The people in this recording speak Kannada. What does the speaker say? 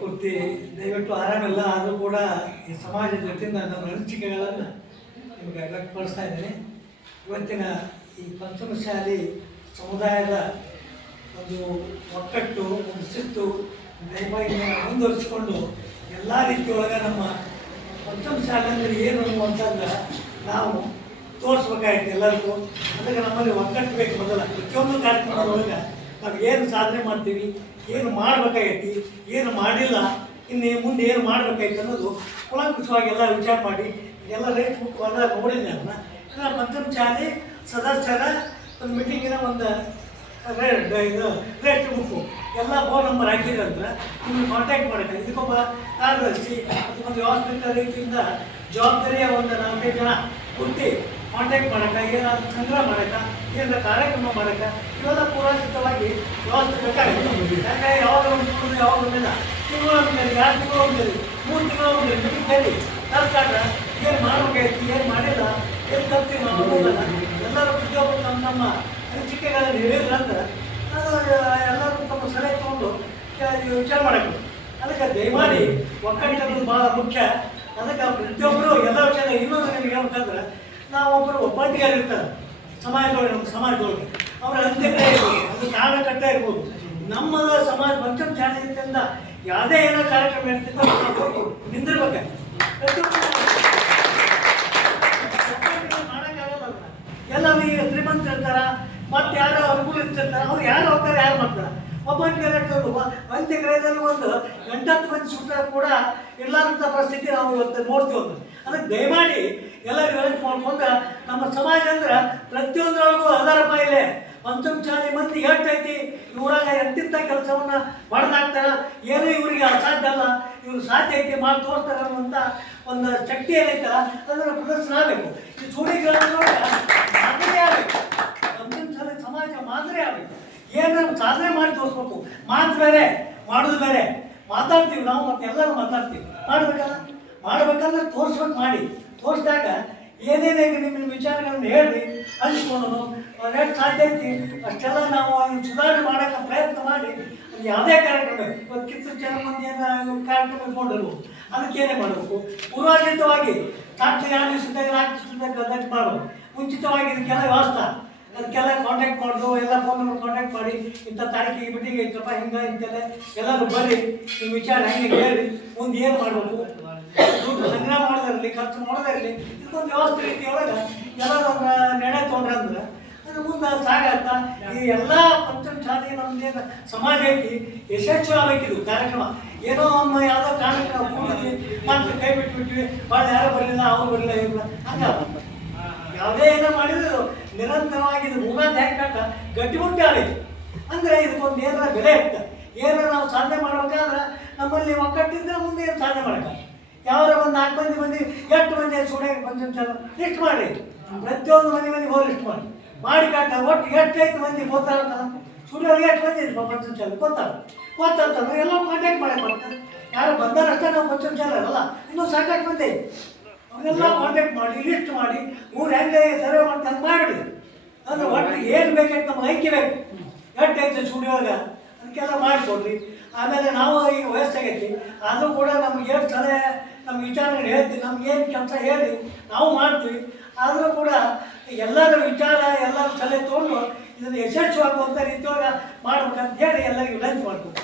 ಪೂರ್ತಿ ದಯವಿಟ್ಟು ಆರಾಮಿಲ್ಲ ಆದರೂ ಕೂಡ ಈ ಸಮಾಜದ ಜೊತೆಯಿಂದ ನಮ್ಮ ಅನಿಸಿಕೆಗಳನ್ನು ನಿಮಗೆ ವ್ಯಕ್ತಪಡಿಸ್ತಾ ಇದ್ದೀನಿ. ಇವತ್ತಿನ ಈ ಪಂಚಮಶಾಲಿ ಸಮುದಾಯದ ಒಂದು ಒಕ್ಕಟ್ಟು, ಒಂದು ಶಿಸ್ತು ದಯವಾಗಿ ಮುಂದುವರಿಸಿಕೊಂಡು ಎಲ್ಲ ರೀತಿಯೊಳಗೆ ನಮ್ಮ ಪಂಚಮಶಾಲೆ ಅಂದರೆ ಏನು ಅನ್ನುವಂಥದ್ದು ನಾವು ತೋರಿಸ್ಬೇಕಾಗಿತ್ತು ಎಲ್ಲರಿಗೂ. ಅದಕ್ಕೆ ನಮ್ಮಲ್ಲಿ ಒಕ್ಕಟ್ಟು ಬೇಕು. ಮೊದಲ ಪ್ರತಿಯೊಂದು ಕಾರ್ಯಕ್ರಮದೊಳಗೆ ನಾವು ಏನು ಸಾಧನೆ ಮಾಡ್ತೀವಿ, ಏನು ಮಾಡಬೇಕಾಗೈತಿ, ಏನು ಮಾಡಿಲ್ಲ, ಇನ್ನು ಮುಂದೆ ಏನು ಮಾಡಬೇಕಾಯ್ತು ಅನ್ನೋದು ಕುಲಂಕುಷವಾಗಿ ಎಲ್ಲ ವಿಚಾರ ಮಾಡಿ ಎಲ್ಲ ರೇಟ್ ಬುಕ್ ಎಲ್ಲ ನೋಡಿದ್ದೆ. ಅದನ್ನು ಪಂಚಮಶಾಲಿ ಸದಸ್ಯರ ಒಂದು ಮೀಟಿಂಗಿನ ಒಂದು ಇದು ರೇಟ್ ಬುಕ್ಕು ಎಲ್ಲ ಫೋನ್ ನಂಬರ್ ಹಾಕಿದ್ರಂದ್ರೆ ನಿಮ್ಮನ್ನು ಕಾಂಟ್ಯಾಕ್ಟ್ ಮಾಡೋಕ್ಕೆ ಇದಕ್ಕೊಬ್ಬ ಕಾರ್ಯದರ್ಶಿ ಅಥವಾ ಒಂದು ವ್ಯವಸ್ಥಿತ ರೀತಿಯಿಂದ ಜವಾಬ್ದಾರಿಯ ಒಂದು 4-5 ಜನ ಹುಟ್ಟಿ ಕಾಂಟ್ಯಾಕ್ಟ್ ಮಾಡೋಕ್ಕೆ, ಏನಾದರೂ ಸಂಗ್ರಹ ಮಾಡೋಕ್ಕೆ, ಏನಾದರೂ ಕಾರ್ಯಕ್ರಮ ಮಾಡೋಕ್ಕೆ ಇವೆಲ್ಲ ಪೂರ್ವಚಿತವಾಗಿ ವ್ಯವಸ್ಥೆ ಬೇಕಾಗುತ್ತೆ. ಯಾಕಂದರೆ ಯಾವಾಗ ಒಂದು ಯಾವಾಗ ಒಂದಿಲ್ಲ ತಿಂಗಳು ಹೋಗ್ತೇನೆ, 2 ತಿಂಗಳು ಹೋಗ್ತೇನೆ, 3 ತಿಂಗಳು ಹೋಗ್ತೇನೆ, ಮೀಟಿಂಗ್ ಹೇಳಿ ಸರ್ಕಾರ ಏನು ಮಾಡಬೇಕಾಯ್ತು, ಏನು ಮಾಡಿಲ್ಲ, ಏನು ಕಲ್ತೀವಿ ನಾವು ಅನ್ನೋದಲ್ಲ ಎಲ್ಲರೂ ಪ್ರತಿಯೊಬ್ಬರು ನಮ್ಮ ಅನಿಸಿಕೆಗಳನ್ನು ಹೇಳಿದ್ರಂದ್ರೆ ಅದು ಎಲ್ಲರೂ ತಮ್ಮ ಸಲಹೆ ತೊಗೊಂಡು ವಿಚಾರ ಮಾಡಬೇಕು. ಅದಕ್ಕೆ ದಯಮಾಡಿ ಒಕ್ಕಟ್ಟಿರೋದು ಭಾಳ ಮುಖ್ಯ. ಅದಕ್ಕೆ ಪ್ರತಿಯೊಬ್ಬರು ಎಲ್ಲ ವಿಷಯ ಇನ್ನೊಂದು ನಿಮಗೆ ಹೇಳ್ಬೇಕಂದ್ರೆ ನಾವು ಒಬ್ಬಟ್ಟಿಗಾರು ಇರ್ತಾರೆ ಸಮಾಜದೊಳಗೆ, ನಮ್ಮ ಸಮಾಜದೊಳಗೆ ಅವರ ಅಂತ್ಯಕ್ರಿಯೆ ಇರ್ಬೋದು, ಅದು ಕಾಲಕಟ್ಟ ಇರ್ಬೋದು. ನಮ್ಮದ ಸಮಾಜ ಪಂಚಮಶಾಲಿಯಿಂದ ಯಾವುದೇ ಏನೋ ಕಾರ್ಯಕ್ರಮ ಇರ್ತಿತ್ತು ನಾವು ನಿಂದಿರ್ಬೇಕಾಗ್ತದೆ. ಮಾಡೋಕ್ಕಾಗಲ್ಲ. ಎಲ್ಲರೂ ಈಗ ಶ್ರೀಮಂತರು ಇರ್ತಾರ, ಮತ್ತೆ ಯಾರು ಅನುಕೂಲ ಇರ್ತಿರ್ತಾರೆ, ಅವ್ರು ಯಾರು ಹೋಗ್ತಾರೆ, ಯಾರು ಮಾಡ್ತಾರೆ. ಅಂತ್ಯಕ್ರಿಯೆದಲ್ಲಿ ಒಂದು 8-10 ಮಂದಿ ಸುತ್ತ ಕೂಡ ಇರ್ಲಾರಂಥ ಪರಿಸ್ಥಿತಿ ನಾವು ಇವತ್ತು ನೋಡ್ತೀವಿ. ಅದಕ್ಕೆ ದಯಮಾಡಿ ಎಲ್ಲರೂ ವ್ಯವಸ್ಥೆ ಮಾಡ್ಕೊಂಡು ನಮ್ಮ ಸಮಾಜ ಅಂದ್ರೆ ಪ್ರತಿಯೊಂದರೊಳಗೂ 1000 ರೂಪಾಯಿಲೆ ಪಂಚಮಶಾಲಿ ಮಂದಿ ಹೇಳ್ತೈತಿ. ಇವರಾಗ ಎಂತಿಂಥ ಕೆಲಸವನ್ನು ಹೊಡೆದಾಕ್ತಾರೆ, ಏನೂ ಇವರಿಗೆ ಅಸಾಧ್ಯ ಅಲ್ಲ, ಇವ್ರು ಸಾಧ್ಯ ಐತಿ ಮಾಡಿ ತೋರಿಸ್ತಾರೆ ಅನ್ನುವಂಥ ಒಂದು ಶಕ್ತಿ ಏನೈತಲ್ಲ ಅದನ್ನು ಪ್ರದರ್ಶನ ಆಗಬೇಕು. ಈ ಚೂಡಿಗಳನ್ನು ಮಾದರಿ ಆಗಬೇಕು. ಪಂಚಮಶಾಲಿ ಸಮಾಜ ಮಾದರಿ ಆಗಬೇಕು. ಏನು ಸಾಧನೆ ಮಾಡಿ ತೋರಿಸ್ಬೇಕು. ಮಾತು ಬೇರೆ, ಮಾಡೋದು ಬೇರೆ. ಮಾತಾಡ್ತೀವಿ ನಾವು, ಮತ್ತೆ ಎಲ್ಲರೂ ಮಾತಾಡ್ತೀವಿ. ಮಾಡಬೇಕಂದ್ರೆ ತೋರಿಸ್ಬೇಕು. ಮಾಡಿ ತೋರಿಸಿದಾಗ ಏನೇನೇ ನಿಮ್ಮ ವಿಚಾರಗಳನ್ನು ಹೇಳಿ ಹಂಚ್ಕೊಂಡು ಎಷ್ಟು ಸಾಧ್ಯ ಐತಿ ಅಷ್ಟೆಲ್ಲ ನಾವು ಸುಧಾರಣೆ ಮಾಡೋಕ್ಕೆ ಪ್ರಯತ್ನ ಮಾಡಿ ಯಾವುದೇ ಕಾರ್ಯಕ್ರಮ ಇವತ್ತು ಕಿತ್ತು ಜನ ಮಂದಿಯನ್ನು ಕಾರ್ಯಕ್ರಮ ಇಟ್ಕೊಂಡಿರ್ಬೋದು, ಅದಕ್ಕೇನೇ ಮಾಡಬೇಕು. ಪೂರ್ವಾಜಿತವಾಗಿ ಸಾಕ್ಷಿ 2 ದಿವಸದಾಗ 4 ದಿವಸದಾಗ ದಟ್ ಮಾಡಬೇಕು. ಮುಂಚಿತವಾಗಿ ಇದಕ್ಕೆಲ್ಲ ವ್ಯವಸ್ಥೆ, ಅದಕ್ಕೆಲ್ಲ ಕಾಂಟ್ಯಾಕ್ಟ್ ಮಾಡೋದು, ಎಲ್ಲ ಫೋನ್ ನಂಬರ್ ಕಾಂಟ್ಯಾಕ್ಟ್ ಮಾಡಿ ಇಂಥ ತಾರೀಕಿಗೆ ಮೀಟಿಂಗ್ ಐತಪ್ಪ ಹಿಂಗೆ ಇಂತೆಲ್ಲ ಎಲ್ಲರೂ ಬರ್ರಿ, ನಿಮ್ಮ ವಿಚಾರ ಹೆಂಗೆ ಹೇಳಿ ಮುಂದೆ ಏನು ಮಾಡಬೇಕು, ದುಡ್ಡು ಸಂಗ್ರಹ ಮಾಡೋದಿರಲಿ, ಖರ್ಚು ಮಾಡೋದಿರಲಿ, ಇದಕ್ಕೊಂದು ವ್ಯವಸ್ಥೆ ರೀತಿಯೊಳಗೆ ಎಲ್ಲರೂ ನಿರ್ಣಯ ತೊಗೊಂಡ್ರಂದ್ರೆ ಅದು ಮುಂದೆ ಸಾಗತ್ತಾ. ಈ ಎಲ್ಲ ಪಂಚಮಶಾಲಿ ನಮ್ಮದೇನು ಸಮಾಜ ಐತಿ ಯಶಸ್ವಿ ಆಗಬೇಕಿದು ಕಾರ್ಯಕ್ರಮ. ಏನೋ ಒಂದು ಯಾವುದೋ ಕಾರಣಕ್ಕೆ ನಾವು ಕೂಡಿದ್ವಿ ಮತ್ತೆ ಕೈ ಬಿಟ್ಬಿಟ್ವಿ, ಭಾಳ ಯಾರು ಬರಲಿಲ್ಲ, ಅವ್ರು ಬರಲಿಲ್ಲ, ಇರಲಿಲ್ಲ, ಹಂಗಲ್ಲ. ಯಾವುದೇ ಏನೋ ಮಾಡಿದ್ರು ನಿರಂತರವಾಗಿ ಇದು ಮೂಗಾದ ಹೆಂಗೆ ಗಟ್ಟಿಮುಟ್ಟಿ ಆಗೈತಿ ಅಂದರೆ ಇದಕ್ಕೊಂದು ಏನಾರ ಬೆಲೆ ಇರ್ತದೆ. ಏನಾರ ನಾವು ಸಾಧನೆ ಮಾಡ್ಬೇಕಾದ್ರೆ ನಮ್ಮಲ್ಲಿ ಒಕ್ಕಟ್ಟಿದ್ರೆ ಮುಂದೆ ಏನು ಸಾಧನೆ ಮಾಡೋಕ್ಕೆ ಯಾವಾಗ ಒಂದು 4 ಮಂದಿ 8 ಮಂದಿ ಸುಡಿಯೋಕೆ ಪಂಚಮಶಾಲಿ ಲಿಸ್ಟ್ ಮಾಡಿ, ಪ್ರತಿಯೊಂದು ಮನೆಗೆ ಹೋಗಿ ಲಿಸ್ಟ್ ಮಾಡಿ ಕಾಟ ಒಟ್ಟು 8 ಮಂದಿ ಗೊತ್ತಾಗ್ತಲ್ಲ. ಸುಡಿಯೋರಿಗೆ 8 ಮಂದಿ ಪಂಚಮಶಾಲಿ ಗೊತ್ತಾಗ್ತದೆ ಎಲ್ಲ ಕಾಂಟ್ಯಾಕ್ಟ್ ಮಾಡಕ್ಕೆ ಬರ್ತಾರೆ. ಯಾರು ಬಂದಾರಷ್ಟೇ ನಾವು ಪಂಚಮಶಾಲಿ ಅಲ್ಲ, ಇನ್ನೂ ಸಾಕಷ್ಟು ಮಂದಿ ಅವನ್ನೆಲ್ಲ ಕಾಂಟ್ಯಾಕ್ಟ್ ಮಾಡಿ ಲಿಸ್ಟ್ ಮಾಡಿ ಊರು ಹೆಂಗೆ ಸರ್ವೆ ಮಾಡ್ತಾ ಹಂಗೆ ಮಾಡಿ ಅಂದ್ರೆ ಒಟ್ಟು ಏನು ಬೇಕಂತ ನಮ್ಗೆ ಐಕ್ಯ ಬೇಕು. 8 ಸ್ಟುಡಿಯೋಗ ಅದಕ್ಕೆಲ್ಲ ಮಾಡಿಕೊಡ್ರಿ. ಆಮೇಲೆ ನಾವು ಈಗ ವಯಸ್ಸಾಗೈತಿ ಆದರೂ ಕೂಡ ನಮ್ಗೆ ಏನು ಸಲಹೆ ನಮ್ಮ ವಿಚಾರಗಳು ಹೇಳ್ತೀವಿ, ನಮ್ಗೇನು ಕೆಲಸ ಹೇಳಿ ನಾವು ಮಾಡ್ತೀವಿ. ಆದರೂ ಕೂಡ ಎಲ್ಲರ ವಿಚಾರ ಎಲ್ಲರ ಸಲಹೆ ತೊಗೊಂಡು ಇದನ್ನು ಯಶಸ್ವಿಯಾಗುವಂಥ ರೀತಿಯೊಳಗೆ ಮಾಡ್ಬೇಕಂತ ಹೇಳಿ ಎಲ್ಲರಿಗೂ ವಿನಂತಿ ಮಾಡ್ತೀವಿ.